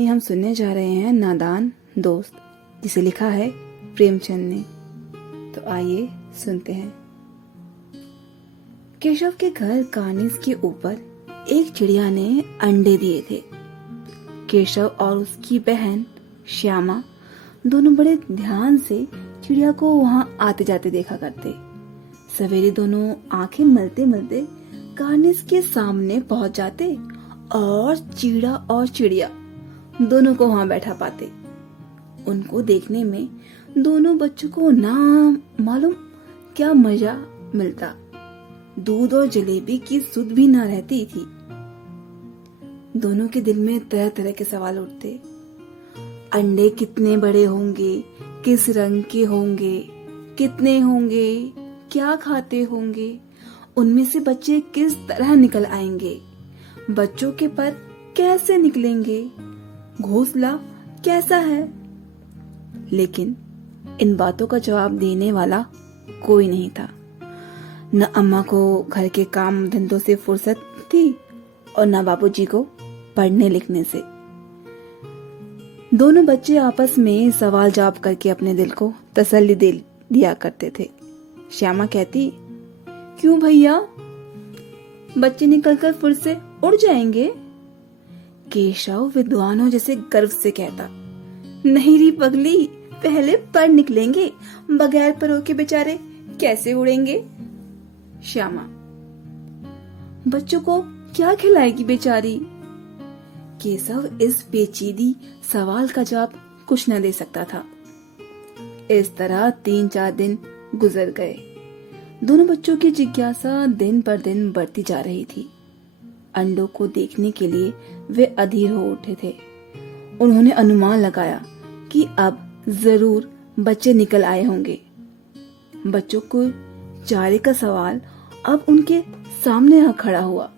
कहानी हम सुनने जा रहे हैं नादान दोस्त, जिसे लिखा है प्रेमचंद ने। तो आइए सुनते हैं। केशव के घर कार्निस के ऊपर एक चिड़िया ने अंडे दिए थे। केशव और उसकी बहन श्यामा दोनों बड़े ध्यान से चिड़िया को वहां आते जाते देखा करते। सवेरे दोनों आंखें मलते मलते कार्निस के सामने पहुंच जाते और चीड़ा और चिड़िया दोनों को वहां बैठा पाते। उनको देखने में दोनों बच्चों को ना मालूम क्या मजा मिलता। दूध और जलेबी की सुध भी ना रहती थी। दोनों के दिल में तरह तरह के सवाल उठते। अंडे कितने बड़े होंगे, किस रंग के होंगे, कितने होंगे, क्या खाते होंगे, उनमें से बच्चे किस तरह निकल आएंगे, बच्चों के पर कैसे निकलेंगे, घोंसला कैसा है। लेकिन इन बातों का जवाब देने वाला कोई नहीं था। न अम्मा को घर के काम धंधों से फुर्सत थी और न बाबूजी को पढ़ने लिखने से। दोनों बच्चे आपस में सवाल जवाब करके अपने दिल को तसल्ली दे दिया करते थे। श्यामा कहती, क्यों भैया, बच्चे निकलकर फिर से उड़ जाएंगे? केशव विद्वानों जैसे गर्व से कहता, नहीं री पगली, पहले पर निकलेंगे, बगैर परों के बेचारे कैसे उड़ेंगे? श्यामा, बच्चों को क्या खिलाएगी बेचारी? केशव इस पेचीदी सवाल का जवाब कुछ न दे सकता था। इस तरह 3-4 दिन गुजर गए। दोनों बच्चों की जिज्ञासा दिन पर दिन बढ़ती जा रही थी। अंडों को देखने के लिए वे अधीर हो उठे थे। उन्होंने अनुमान लगाया कि अब जरूर बच्चे निकल आए होंगे। बच्चों को चारे का सवाल अब उनके सामने आ खड़ा हुआ।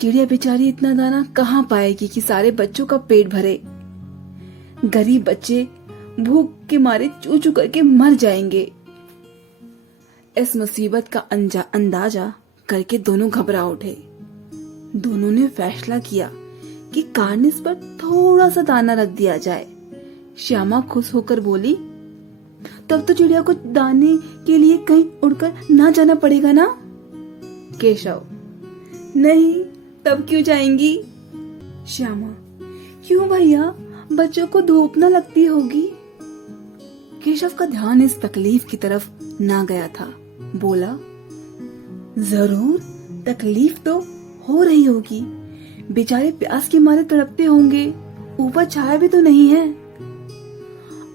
चिड़िया बेचारी इतना दाना कहाँ पाएगी कि सारे बच्चों का पेट भरे? गरीब बच्चे भूख के मारे चू चू करके मर जाएंगे। इस मुसीबत का अंदाजा करके दोनों घबरा उठे। दोनों ने फैसला किया कि कार्निस पर थोड़ा सा दाना रख दिया जाए। श्यामा खुश होकर बोली, तब तो चिड़िया को दाने के लिए कहीं उड़कर ना जाना पड़ेगा ना? केशव, नहीं, तब क्यों जाएंगी? श्यामा, क्यों भैया, बच्चों को धूप न लगती होगी? केशव का ध्यान इस तकलीफ की तरफ ना गया था। बोला, जरूर तकलीफ तो हो रही होगी, बेचारे प्यास के मारे तड़पते होंगे, ऊपर छाया भी तो नहीं है।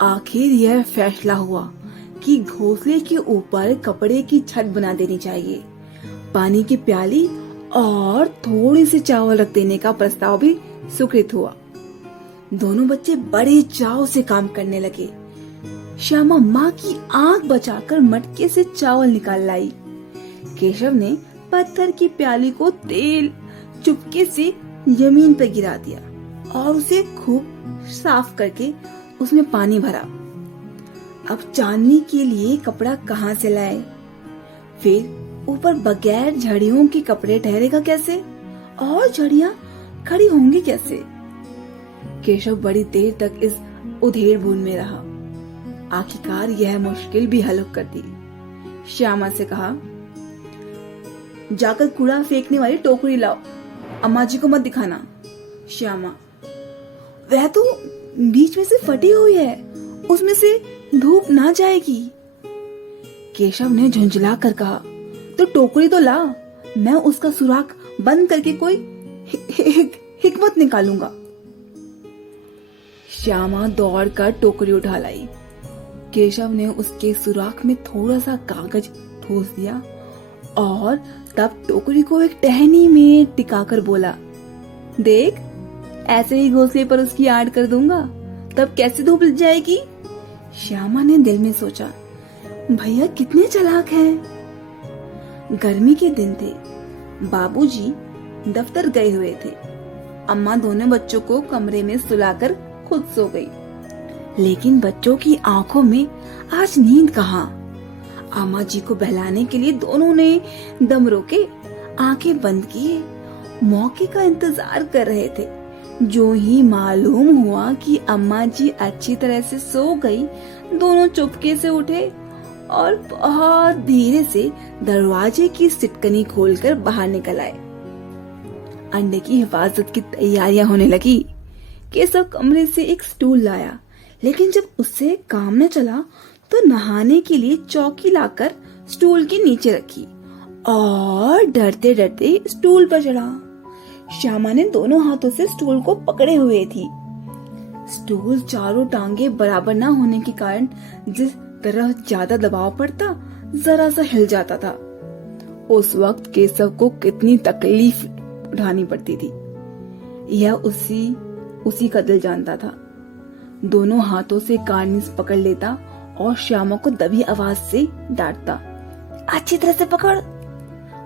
आखिर यह फैसला हुआ कि घोंसले के ऊपर कपड़े की छत बना देनी चाहिए। पानी की प्याली और थोड़ी सी चावल रख देने का प्रस्ताव भी स्वीकृत हुआ। दोनों बच्चे बड़े चाव से काम करने लगे। श्यामा माँ की आंख बचाकर मटके से चावल निकाल लाई। केशव ने पत्थर की प्याली को तेल चुपके से जमीन पर गिरा दिया और उसे खूब साफ करके उसमें पानी भरा। अब चांदनी के लिए कपड़ा कहाँ से लाए? फिर ऊपर बगैर झड़ियों के कपड़े ठहरेगा कैसे? और झड़ियां खड़ी होंगी कैसे? केशव बड़ी देर तक इस उधेड़-बुन में रहा। आखिरकार यह मुश्किल भी हल कर दी। श्यामा से कहा, जाकर कूड़ा फेंकने वाली टोकरी लाओ, अम्मा जी को मत दिखाना। श्यामा, वह तो बीच में से फटी हुई है, उसमें से धूप ना जाएगी। केशव ने झुंझला कर कहा, तो टोकरी तो ला, मैं उसका सुराख बंद करके कोई हिकमत निकालूंगा। श्यामा दौड़कर टोकरी उठा लाई। केशव ने उसके सुराख में थोड़ा सा कागज ठूस दिया और तब टोकरी को एक टहनी में टिकाकर बोला, देख, ऐसे ही घोंसले पर उसकी आड़ कर दूंगा, तब कैसे धूप लग जाएगी? श्यामा ने दिल में सोचा, भैया कितने चालाक हैं। गर्मी के दिन थे। बाबूजी दफ्तर गए हुए थे। अम्मा दोनों बच्चों को कमरे में सुलाकर खुद सो गई। लेकिन बच्चों की आंखों में आज नींद कहाँ? अम्मा जी को बहलाने के लिए दोनों ने दम रोके, आंखें बंद किए, मौके का इंतजार कर रहे थे जो ही मालूम हुआ कि अम्मा जी अच्छी तरह से सो गई, दोनों चुपके से उठे और बहुत धीरे से दरवाजे की सिटकनी खोलकर बाहर निकल आए। अंडे की हिफाजत की तैयारियां होने लगी। केशव कमरे से एक स्टूल लाया, लेकिन जब उससे काम न चला तो नहाने के लिए चौकी लाकर स्टूल के नीचे रखी और डरते डरते स्टूल पर चढ़ा। श्यामा ने दोनों हाथों से स्टूल को पकड़े हुए थी। स्टूल चारों टांगे बराबर न होने के कारण जिस तरह ज्यादा दबाव पड़ता, जरा सा हिल जाता था। उस वक्त केशव को कितनी तकलीफ उठानी पड़ती थी, यह उसी का दिल जानता था। दोनों हाथों से कार्निस पकड़ लेता और श्यामा को दबी आवाज से डांटता, अच्छी तरह से पकड़,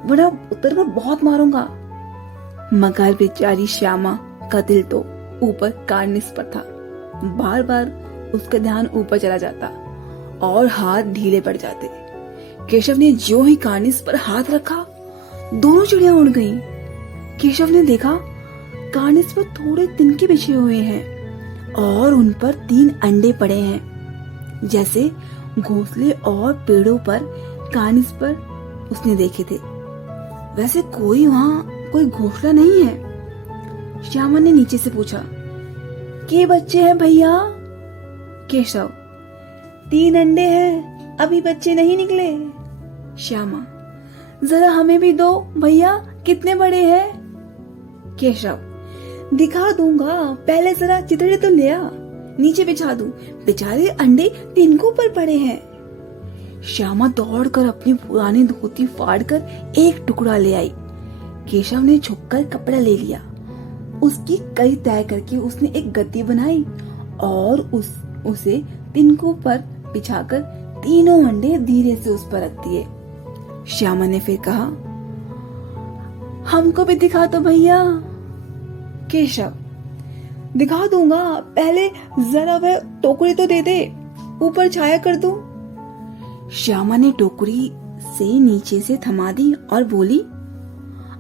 वरना उतर कर बहुत मारूंगा। मगर बेचारी श्यामा का दिल तो ऊपर कार्निस पर था। बार बार उसका ध्यान ऊपर चला जाता और हाथ ढीले पड़ जाते। केशव ने जो ही कार्निस पर हाथ रखा, दोनों चिड़िया उड़ गईं। केशव ने देखा कार्निस पर थोड़े तिनके बिछे हुए हैं और उन पर 3 अंडे पड़े हैं, जैसे घोंसले और पेड़ों पर कार्निस पर उसने देखे थे। वैसे कोई घोंसला नहीं है। श्यामा ने नीचे से पूछा, के बच्चे हैं भैया? केशव, 3 अंडे हैं, अभी बच्चे नहीं निकले। श्यामा, जरा हमें भी दो भैया, कितने बड़े हैं? केशव, दिखा दूंगा, पहले जरा चितड़े तो ले आ, नीचे बिछा दूं, बेचारे अंडे तिनकों पर पड़े हैं। श्यामा दौड़कर अपनी पुरानी धोती फाड़कर एक टुकड़ा ले आई। केशव ने झुककर कपड़ा ले लिया, उसकी कई तय करके उसने एक गद्दी बनाई और उसे तिनकों पर बिछाकर तीनों अंडे धीरे से उस पर रख दिए। श्यामा ने फिर कहा, हमको भी दिखा दो भैया। केशव, दिखा दूंगा, पहले जरा वह टोकरी तो दे दे, ऊपर छाया कर दूं। श्यामा ने टोकरी से नीचे से थमा दी और बोली,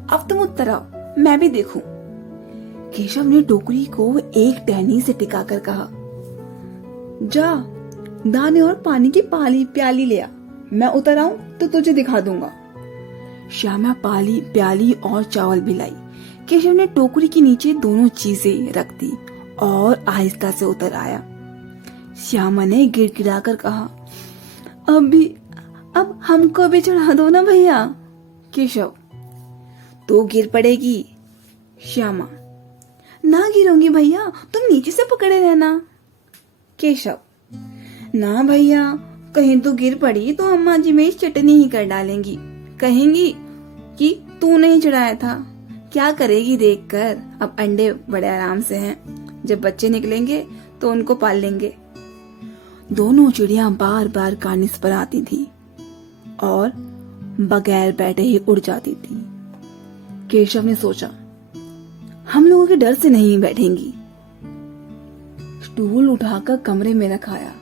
अब तुम उत्तर आओ, मैं भी देखूं। केशव ने टोकरी को एक टहनी से टिकाकर कहा, जा दाने और पानी की प्याली ले आ, मैं उतर आऊं तो तुझे दिखा दूंगा। श्यामा प्याली और चावल भी लाई। केशव ने टोकरी के नीचे दोनों चीजें रख दी और आहिस्ता से उतर आया। श्यामा ने गिड़गिड़ाकर कहा, अब हमको भी चढ़ा दो ना भैया। केशव, तो गिर पड़ेगी। श्यामा, ना गिरूंगी भैया, तुम नीचे से पकड़े रहना। केशव, ना भैया, कहीं तो गिर पड़ी तो अम्मा जी मेरी चटनी ही कर डालेंगी, कहेंगी कि तू नहीं चढ़ाया था। क्या करेगी देखकर, अब अंडे बड़े आराम से हैं, जब बच्चे निकलेंगे तो उनको पाल लेंगे। दोनों चिड़िया बार बार कार्निस पर आती थी और बगैर बैठे ही उड़ जाती थी। केशव ने सोचा, हम लोगों के डर से नहीं बैठेंगी। स्टूल उठाकर कमरे में रखाया,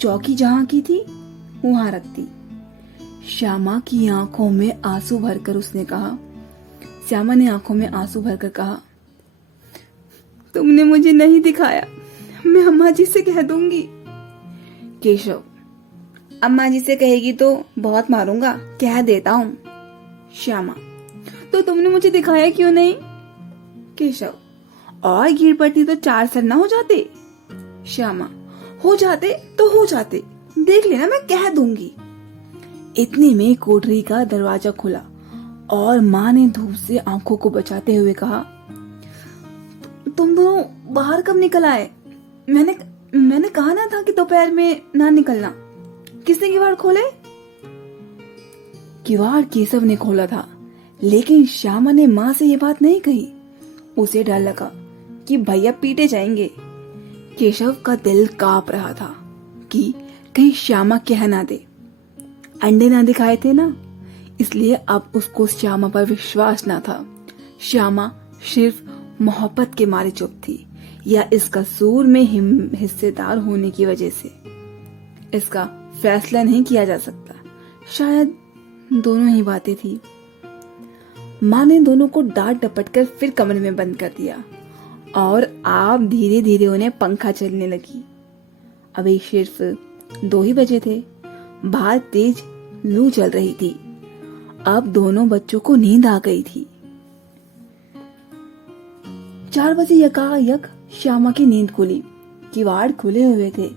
चौकी जहां की थी वहां रख दी। श्यामा की आंखों में आंसू भरकर उसने कहा, श्यामा ने आंखों में आंसू भरकर कहा, तुमने मुझे नहीं दिखाया, मैं अम्मा जी से कह दूंगी। केशव, अम्मा जी से कहेगी तो बहुत मारूंगा, कह देता हूँ। श्यामा, तो तुमने मुझे दिखाया क्यों नहीं? केशव, और गिर पड़ती तो 4 सर ना हो जाते? श्यामा, हो जाते तो हो जाते, देख लेना, मैं कह दूंगी। इतने में कोठरी का दरवाजा खुला और माँ ने धूप से आंखों को बचाते हुए कहा, तुम दोनों बाहर कब निकल आए? मैंने कहा ना था कि दोपहर में ना निकलना। किसने किवाड़ खोले? किवाड़ केशव ने खोला था, लेकिन श्यामा ने माँ से ये बात नहीं कही। उसे डर लगा कि भैया पीटे जाएंगे। केशव का दिल कांप रहा था कि कहीं श्यामा कह ना दे। अंडे ना दिखाए थे ना, इसलिए अब उसको श्यामा पर विश्वास ना था। श्यामा सिर्फ मोहब्बत के मारे चुप थी, या इस कसूर में हिस्सेदार होने की वजह से। इसका फैसला नहीं किया जा सकता, शायद दोनों ही बातें थी। माँ ने दोनों को डांट डपट कर फिर कमरे में बंद कर दिया और आप धीरे धीरे उन्हें पंखा चलने लगी। अभी सिर्फ 2 ही बजे थे। बाहर तेज लू चल रही थी। अब दोनों बच्चों को नींद आ गई थी। 4 बजे यकायक श्यामा की नींद खुली। किवाड़ खुले हुए थे।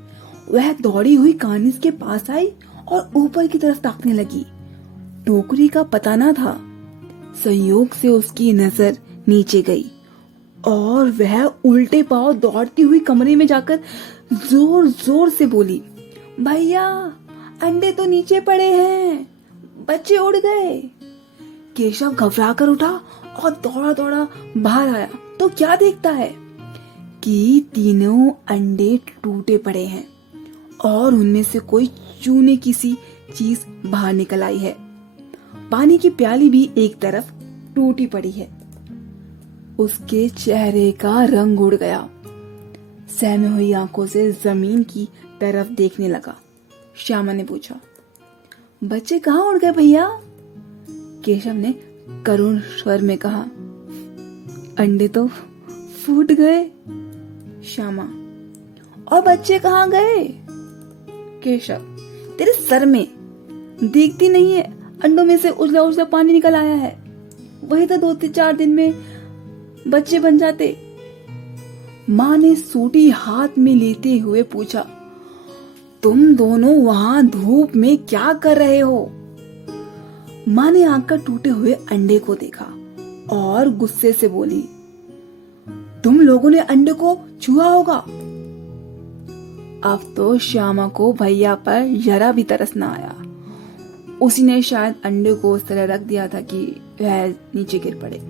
वह दौड़ी हुई कानिस के पास आई और ऊपर की तरफ ताकने लगी। टोकरी का पता ना था। संयोग से उसकी नजर नीचे गई और वह उल्टे पांव दौड़ती हुई कमरे में जाकर जोर जोर से बोली, भैया अंडे तो नीचे पड़े हैं, बच्चे उड़ गए। केशव घबरा कर उठा और दौड़ा दौड़ा बाहर आया तो क्या देखता है कि तीनों अंडे टूटे पड़े हैं और उनमें से कोई चूने की सी चीज बाहर निकल आई है। पानी की प्याली भी एक तरफ टूटी पड़ी है। उसके चेहरे का रंग उड़ गया। सहमे हुई आंखों से जमीन की तरफ देखने लगा। श्यामा ने पूछा, बच्चे कहाँ उड़ गए भैया? केशव ने करुण स्वर में कहा, अंडे तो फूट गए। श्यामा, और बच्चे कहाँ गए? केशव, तेरे सर में दिखती नहीं है? अंडों में से उजला उजला पानी निकल आया है। वही तो 2-4 दिन में बच्चे बन जाते। माँ ने सूटी हाथ में लेते हुए पूछा, तुम दोनों वहां धूप में क्या कर रहे हो? माँ ने आकर टूटे हुए अंडे को देखा और गुस्से से बोली, तुम लोगों ने अंडे को छुआ होगा। अब तो श्यामा को भैया पर जरा भी तरस न आया। उसी ने शायद अंडे को उस तरह रख दिया था कि वह नीचे गिर पड़े,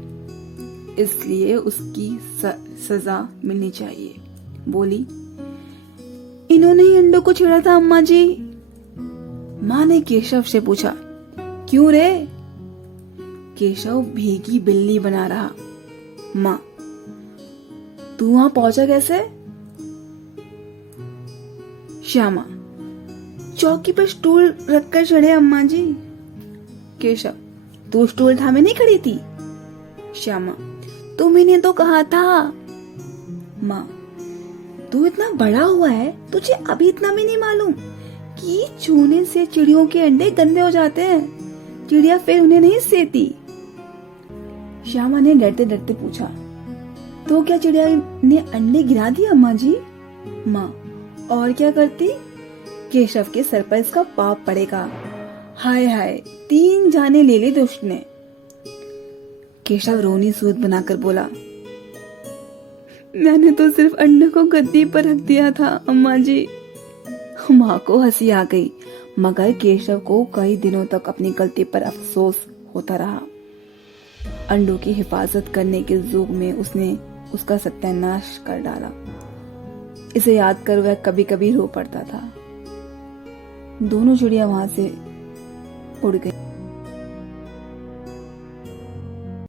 इसलिए उसकी सजा मिलनी चाहिए। बोली, इन्होंने ही अंडों को छेड़ा था अम्मा जी। माँ ने केशव से पूछा, क्यों रे? केशव भीगी बिल्ली बना रहा। माँ, तू वहां पहुंचा कैसे? श्यामा, चौकी पर स्टूल रखकर चढ़े अम्मा जी। केशव, तू स्टूल थामे नहीं खड़ी थी? श्यामा, तुमने तो कहा था। माँ, तू इतना बड़ा हुआ है, तुझे अभी इतना भी नहीं मालूम कि चूने से चिड़ियों के अंडे गंदे हो जाते हैं। चिड़िया फिर उन्हें नहीं सेती। श्यामा ने डरते डरते पूछा, तो क्या चिड़िया ने अंडे गिरा दिए अम्मा जी? माँ, और क्या करती? केशव के सर पर इसका पाप पड़ेगा। हाय हाय, 3 जाने ले ली दुष्ट ने। केशव रोनी सूद बनाकर बोला, मैंने तो सिर्फ अंडे को गद्दी पर रख दिया था अम्मा जी। माँ को हंसी आ गई, मगर केशव को कई दिनों तक अपनी गलती पर अफसोस होता रहा। अंडों की हिफाजत करने के जुग में उसने उसका सत्यानाश कर डाला। इसे याद कर वह कभी कभी रो पड़ता था। दोनों चिड़िया वहां से उड़ गई।